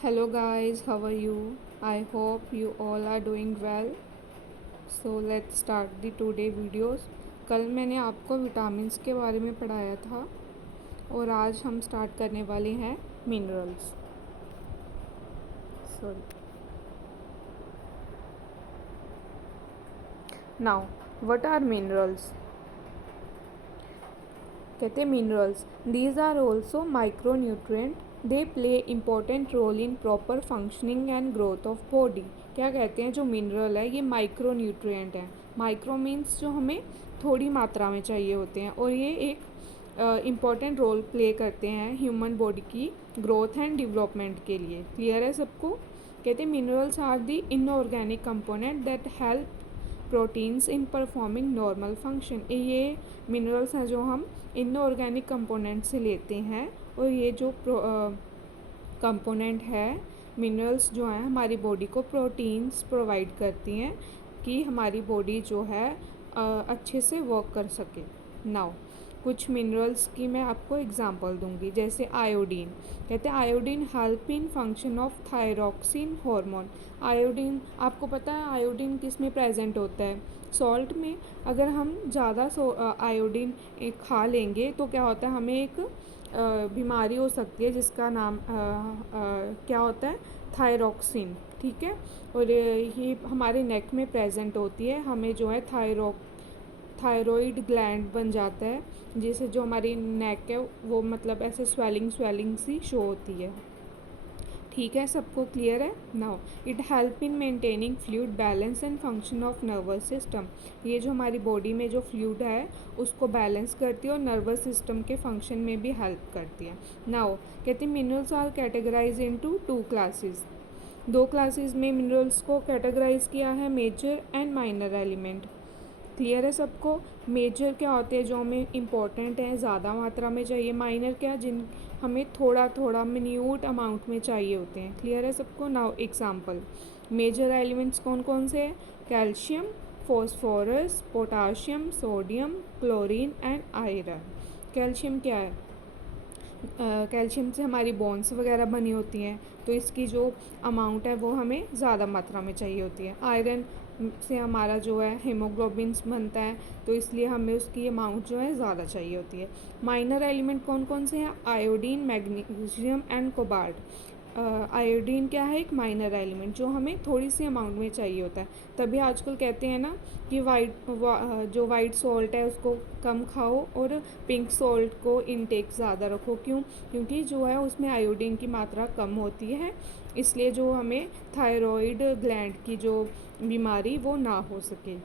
Hello guys, how are you? I hope you all are doing well. So let's start the today videos. कल मैंने आपको vitamins के बारे में पढ़ाया था और आज हम स्टार्ट करने वाले हैं minerals. Sorry. Now, what are minerals? कहते हैं minerals. These are also micronutrient. They play important role in proper functioning and growth of body. क्या कहते हैं जो मिनरल है ये माइक्रो न्यूट्रिएंट है. माइक्रो मीन्स जो हमें थोड़ी मात्रा में चाहिए होते हैं और ये एक इम्पॉर्टेंट रोल प्ले करते हैं ह्यूमन बॉडी की ग्रोथ एंड डेवलपमेंट के लिए. क्लियर है सबको. कहते हैं minerals are the inorganic component that help proteins in performing normal function. ये मिनरल्स हैं जो हम इनऑर्गेनिक कंपोनेंट से लेते हैं और ये जो कंपोनेंट है मिनरल्स जो हैं हमारी बॉडी को प्रोटीन्स प्रोवाइड करती हैं कि हमारी बॉडी जो है अच्छे से वर्क कर सके. नाउ कुछ मिनरल्स की मैं आपको एग्जांपल दूंगी. जैसे आयोडीन. कहते हैं iodine help in function of thyroxine hormone. Iodine आपको पता है आयोडीन किस में प्रेजेंट होता है? सॉल्ट में. अगर हम ज़्यादा आयोडीन खा लेंगे तो क्या होता है हमें एक बीमारी हो सकती है जिसका नाम क्या होता है? थायरॉक्सिन. ठीक है. और ये हमारे नेक में प्रेजेंट होती है. हमें जो है थायरॉइड ग्लैंड बन जाता है जिससे जो हमारी नेक है वो मतलब ऐसे स्वेलिंग सी शो होती है. ठीक है सबको क्लियर है. Now it help in maintaining fluid balance and function of nervous system. ये जो हमारी बॉडी में जो फ्लूइड है उसको बैलेंस करती है और नर्वस सिस्टम के फंक्शन में भी हेल्प करती है. नाउ कहते हैं minerals are categorize into two classes. दो क्लासेस में मिनरल्स को कैटेगराइज किया है, major and minor element. Clear है सबको. मेजर क्या होते हैं जो हमें इम्पोर्टेंट हैं, ज़्यादा मात्रा में चाहिए. माइनर क्या, जिन हमें थोड़ा थोड़ा मिन्यूट अमाउंट में चाहिए होते हैं. क्लियर है सबको. Now example. मेजर एलिमेंट्स कौन कौन से हैं? Calcium, phosphorus, potassium, sodium, chlorine and iron. Calcium क्या है? कैल्शियम से हमारी बोन्स वगैरह बनी होती हैं तो इसकी जो अमाउंट है वो हमें ज़्यादा मात्रा में चाहिए होती है. आयरन से हमारा जो है हीमोग्लोबिन्स बनता है तो इसलिए हमें उसकी अमाउंट जो है ज़्यादा चाहिए होती है. माइनर एलिमेंट कौन कौन से हैं? Iodine, magnesium and cobalt. Iodine क्या है? एक माइनर एलिमेंट जो हमें थोड़ी सी अमाउंट में चाहिए होता है. तभी आजकल कहते हैं ना कि जो वाइट सॉल्ट है उसको कम खाओ और पिंक सॉल्ट को इनटेक ज़्यादा रखो. क्यों? क्योंकि जो है उसमें आयोडीन की मात्रा कम होती है इसलिए जो हमें थायरॉइड ग्लैंड की जो बीमारी वो ना हो सके.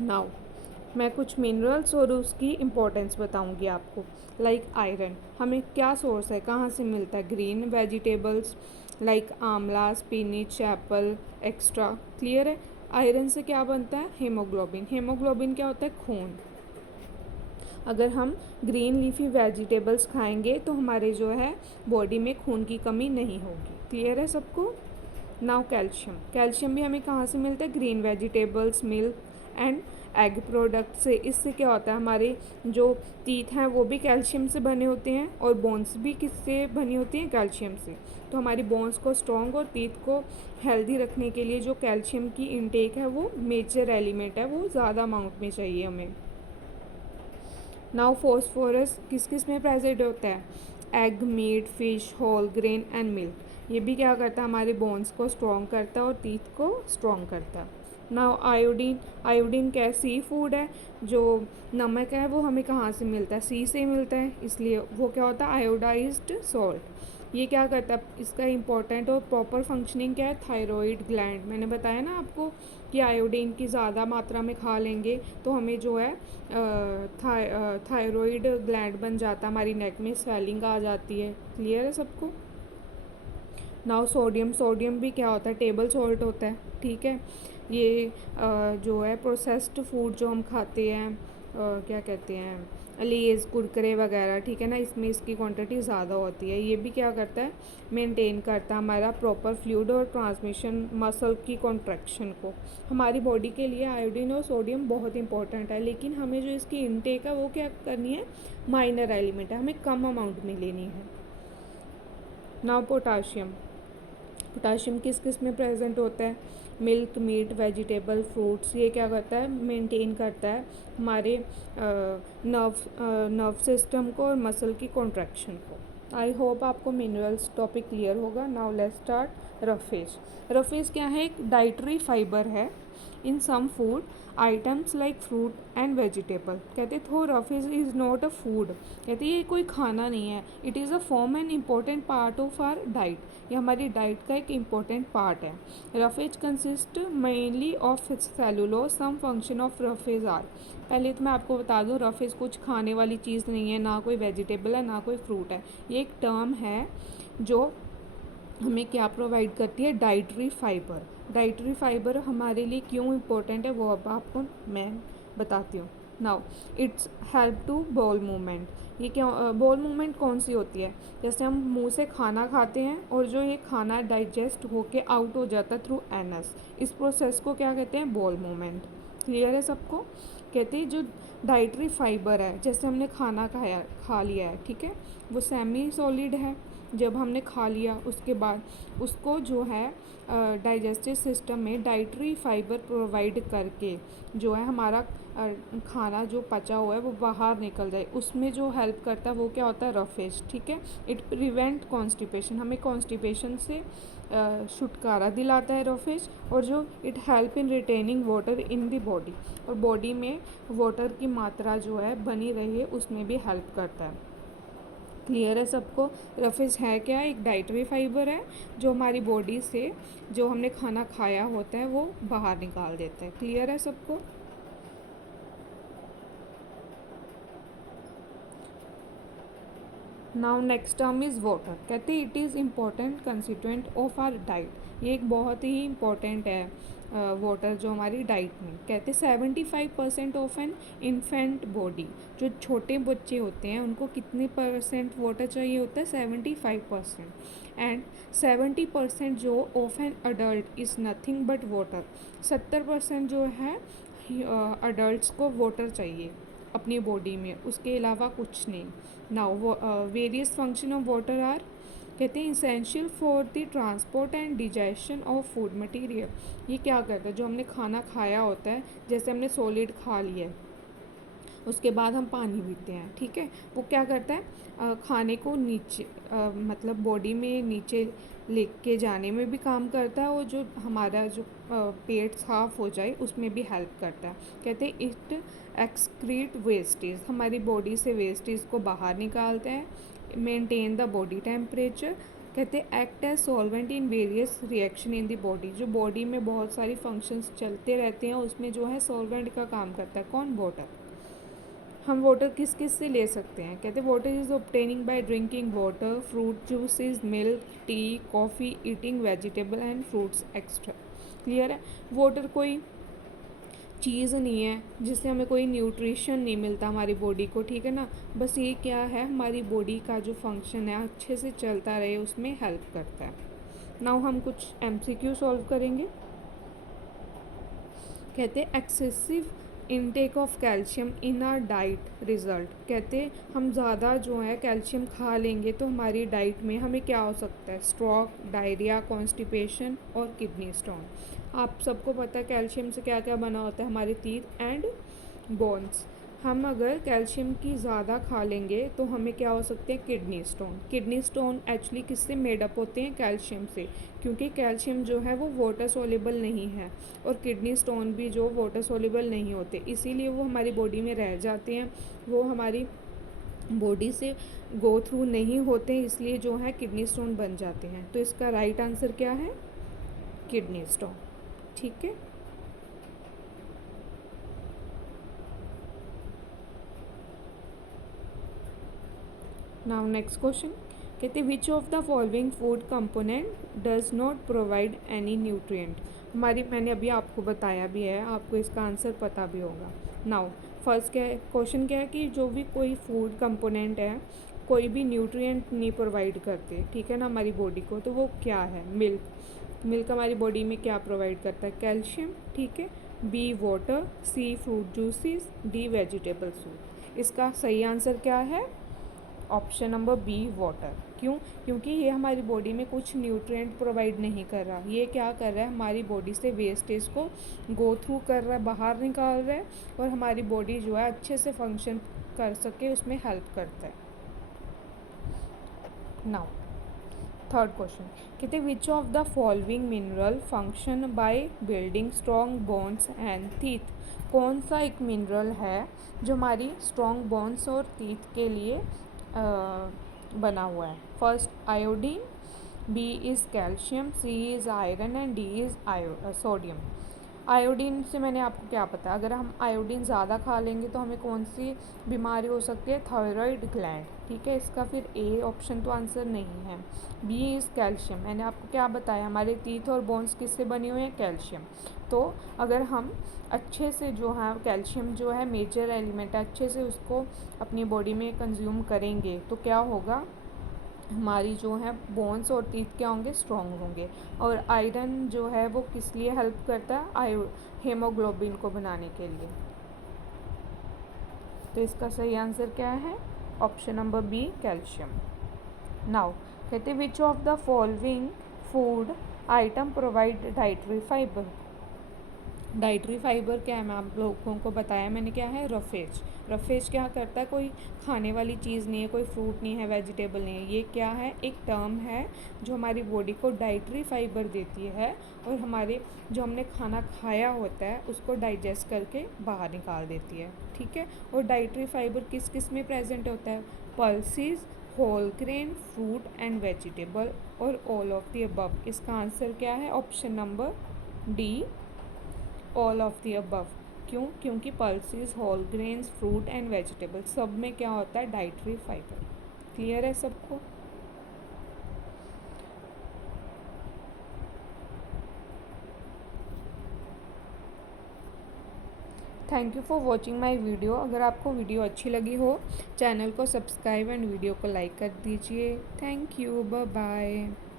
नाउ मैं कुछ मिनरल्स और उसकी इम्पोर्टेंस बताऊंगी आपको. लाइक आयरन हमें क्या सोर्स है, कहाँ से मिलता है? ग्रीन वेजिटेबल्स लाइक आंवला, स्पिनिच, एप्पल एक्स्ट्रा. क्लियर है. आयरन से क्या बनता है? हीमोग्लोबिन. हीमोग्लोबिन क्या होता है? खून. अगर हम ग्रीन लीफी वेजिटेबल्स खाएंगे तो हमारे जो है बॉडी में खून की कमी नहीं होगी. क्लियर है सबको. Now calcium. कैल्शियम भी हमें कहाँ से मिलता है? Green vegetables, milk and egg product से. इससे क्या होता है हमारे जो टीथ हैं वो भी कैल्शियम से बने होते हैं और बोन्स भी किससे बनी होती हैं? कैल्शियम से. तो हमारी बोन्स को स्ट्रॉन्ग और टीथ को हेल्दी रखने के लिए जो कैल्शियम की इनटेक है वो मेजर एलिमेंट है, वो ज़्यादा अमाउंट में चाहिए हमें. नाउ फॉस्फोरस किस किस में प्रेजेंट होता है? Egg, meat, fish, whole grain and milk. ये भी क्या करता है? हमारे बोन्स को स्ट्रॉन्ग करता है और टीथ को स्ट्रॉन्ग करता है. Now iodine. आयोडीन क्या है? सी फूड है. जो नमक है वो हमें कहाँ से मिलता है? सी से मिलता है इसलिए वो क्या होता है? Iodised salt. ये क्या करता है? इसका इम्पोर्टेंट और प्रॉपर फंक्शनिंग क्या है? Thyroid gland. मैंने बताया ना आपको कि आयोडीन की ज़्यादा मात्रा में खा लेंगे तो हमें जो है थायरॉइड ग्लैंड बन जाता है, हमारी नेक में स्वेलिंग आ जाती है. क्लियर है सबको. Now sodium. सोडियम भी क्या होता है? टेबल सॉल्ट होता है. ठीक है. ये जो है प्रोसेस्ड फूड जो हम खाते हैं क्या कहते हैं, लेज़, कुरकुरे वगैरह. ठीक है ना, इसमें इसकी क्वांटिटी ज़्यादा होती है. ये भी क्या करता है? मेंटेन करता है हमारा प्रॉपर फ्लूइड और ट्रांसमिशन मसल की कॉन्ट्रैक्शन को. हमारी बॉडी के लिए आयोडीन और सोडियम बहुत इंपॉर्टेंट है लेकिन हमें जो इसकी इनटेक है वो क्या करनी है? माइनर एलिमेंट है, हमें कम अमाउंट में लेनी है. Now potassium. पोटाशियम किस किस में प्रेजेंट होता है? Milk, meat, vegetable, fruits. ये क्या करता है? मेंटेन करता है हमारे नर्व सिस्टम को और मसल की कॉन्ट्रैक्शन को। आई होप आपको मिनरल्स टॉपिक क्लियर होगा। Now let's start roughage. Roughage क्या है? एक डाइटरी फाइबर है in some food items like fruit and vegetable. कहते though roughage is not a food. कहते ये कोई खाना नहीं है, it is a form and important part of our diet. ये हमारी डाइट का एक इम्पॉर्टेंट पार्ट है। Roughage consist mainly of cellulose. Some function of roughage are. पहले तो मैं आपको बता दूं, रफेज कुछ खाने वाली चीज़ नहीं है, ना कोई वेजिटेबल है, ना कोई फ्रूट है। ये एक टर्म है जो हमें क्या प्रोवाइड करती है? Dietary fibre. डाइटरी फाइबर हमारे लिए क्यों इम्पोर्टेंट है वो अब आपको मैं बताती हूँ। Now it's help to bowel movement. ये क्या बॉल मूवमेंट कौन सी होती है? जैसे हम मुंह से खाना खाते हैं और जो ये खाना डाइजेस्ट होके आउट हो जाता है थ्रू एनस, इस प्रोसेस को क्या कहते हैं? Ball movement. क्लियर है सबको? कहते हैं जो डाइटरी फाइबर है, जैसे हमने खाना खा लिया है, ठीक है, वो सेमी सॉलिड है। जब हमने खा लिया उसके बाद उसको जो है डाइजेस्टिव सिस्टम में डाइटरी फाइबर प्रोवाइड करके जो है हमारा खाना जो पचा हुआ है वो बाहर निकल जाए, उसमें जो हेल्प करता है वो क्या होता है? रफेज। ठीक है, इट प्रिवेंट कॉन्स्टिपेशन। हमें कॉन्स्टिपेशन से छुटकारा दिलाता है रफेज। और जो it help in retaining water in the body, और बॉडी में वाटर की मात्रा जो है बनी रहे उसमें भी हेल्प करता है। क्लियर है सबको? रफेज है क्या? एक डाइटरी फाइबर है जो हमारी बॉडी से जो हमने खाना खाया होता है वो बाहर निकाल देता है। क्लियर है सबको? Now next term is water. कहते हैं it is important constituent of our diet. ये एक बहुत ही इम्पॉर्टेंट है वाटर जो हमारी डाइट में। कहते हैं 75% ऑफ एन इन्फेंट बॉडी। जो छोटे बच्चे होते हैं उनको कितने परसेंट वाटर चाहिए होता है? 75%। एंड 70% जो of an adult is nothing but water. 70% जो है अडल्ट को वाटर चाहिए अपनी बॉडी में, उसके अलावा कुछ नहीं। Now various function of water are. कहते हैं essential for the transport and digestion of food material. ये क्या करता है? जो हमने खाना खाया होता है, जैसे हमने सॉलिड खा लिया है, उसके बाद हम पानी पीते हैं, ठीक है, वो क्या करता है? खाने को नीचे मतलब बॉडी में नीचे लेके जाने में भी काम करता है, और जो हमारा जो पेट साफ हो जाए उसमें भी हेल्प करता है। कहते हैं इट एक्सक्रीट वेस्टेज। हमारी बॉडी से वेस्टेज को बाहर निकालता है। Maintain the body temperature. कहते हैं act as solvent in various reaction in the body. जो बॉडी में बहुत सारी फंक्शंस चलते रहते हैं उसमें जो है सॉल्वेंट का काम करता है। कौन? वाटर। हम वाटर किस किस से ले सकते हैं? कहते हैं water is obtaining by drinking water, fruit juices, milk, T, coffee, eating vegetable and fruits extra. Clear है? वाटर कोई चीज़ नहीं है जिससे हमें कोई न्यूट्रिशन नहीं मिलता हमारी बॉडी को, ठीक है ना। बस ये क्या है, हमारी बॉडी का जो फंक्शन है अच्छे से चलता रहे उसमें हेल्प करता है। नाउ हम कुछ MCQ सॉल्व करेंगे। कहते हैं excessive intake of calcium in are diet result. कहते हम ज़्यादा जो है कैल्शियम खा लेंगे तो हमारी डाइट में हमें क्या हो सकता है? स्ट्रोक, डायरिया, कॉन्स्टिपेशन और किडनी स्टोन। आप सबको पता है कैल्शियम से क्या क्या बना होता है? हमारे टीथ एंड बोन्स। हम अगर कैल्शियम की ज़्यादा खा लेंगे तो हमें क्या हो सकते हैं? Kidney stone. Kidney stone actually किससे मेडअप होते हैं? कैल्शियम से, क्योंकि कैल्शियम जो है वो वाटर सोल्यूबल नहीं है, और किडनी स्टोन भी जो वाटर सोल्यूबल नहीं होते, इसीलिए वो हमारी बॉडी में रह जाते हैं, वो हमारी बॉडी से गो थ्रू नहीं होते, इसलिए जो है किडनी स्टोन बन जाते हैं। तो इसका राइट आंसर क्या है? Kidney stone. ठीक है। Now next question. कहते which of the following food component does not provide any nutrient. हमारी मैंने अभी आपको बताया भी है, आपको इसका आंसर पता भी होगा। नाउ फर्स्ट क्या है क्वेश्चन, क्या है कि जो भी कोई फूड कंपोनेंट है कोई भी न्यूट्रिएंट नहीं प्रोवाइड करते, ठीक है ना, हमारी बॉडी को, तो वो क्या है? मिल्क। मिल्क हमारी बॉडी में क्या प्रोवाइड करता है? कैल्शियम, ठीक है। B water, C fruit juices, D vegetable soup. इसका सही आंसर क्या है? Option number B water. क्यों? क्योंकि ये हमारी बॉडी में कुछ न्यूट्रिएंट प्रोवाइड नहीं कर रहा, ये क्या कर रहा है, हमारी बॉडी से वेस्टेज को गो थ्रू कर रहा है, बाहर निकाल रहा है, और हमारी बॉडी जो है अच्छे से फंक्शन कर सके उसमें हेल्प करता है। नाउ थर्ड क्वेश्चन, कहते which of the following mineral function by building strong bones and teeth. कौन सा एक मिनरल है जो हमारी स्ट्रॉन्ग बोन्स और टीथ के लिए बना हुआ है? First iodine, B is calcium, C is iron and D is sodium. Iodine से मैंने आपको क्या पता, अगर हम आयोडीन ज़्यादा खा लेंगे तो हमें कौन सी बीमारी हो सकती है? Thyroid gland. ठीक है, इसका फिर ए ऑप्शन तो आंसर नहीं है। बी इज़ कैल्शियम, मैंने आपको क्या बताया, हमारे टीथ और बोन्स किससे बने हुए हैं? कैल्शियम। तो अगर हम अच्छे से जो है कैल्शियम जो है मेजर एलिमेंट है, अच्छे से उसको अपनी बॉडी में कंज्यूम करेंगे तो क्या होगा, हमारी जो है बोन्स और टीथ क्या होंगे? स्ट्रॉन्ग होंगे। और आयरन जो है वो किस लिए हेल्प करता है? हेमोग्लोबिन को बनाने के लिए। तो इसका सही आंसर क्या है? Option number B, calcium. Now कहते which of the following food item provide dietary fibre. Dietary fibre क्या है, मैं आप लोगों को बताया मैंने, क्या है? रफेज। रफेज क्या करता है? कोई खाने वाली चीज़ नहीं है, कोई फ्रूट नहीं है, वेजिटेबल नहीं है, ये क्या है? एक टर्म है जो हमारी बॉडी को डाइटरी फाइबर देती है और हमारे जो हमने खाना खाया होता है उसको डाइजेस्ट करके बाहर निकाल देती है। ठीक है, और डाइटरी फाइबर किस किस में प्रेजेंट होता है? Pulses, whole grain, fruit and vegetable, और ऑल ऑफ द अबव। इसका आंसर क्या है? Option number D, all of the above. क्यों? क्योंकि pulses, whole grains, fruit and vegetable सब में क्या होता है? Dietary fibre. क्लियर है सबको? Thank you for watching my video. अगर आपको वीडियो अच्छी लगी हो चैनल को सब्सक्राइब एंड वीडियो को लाइक कर दीजिए। Thank you, bye bye.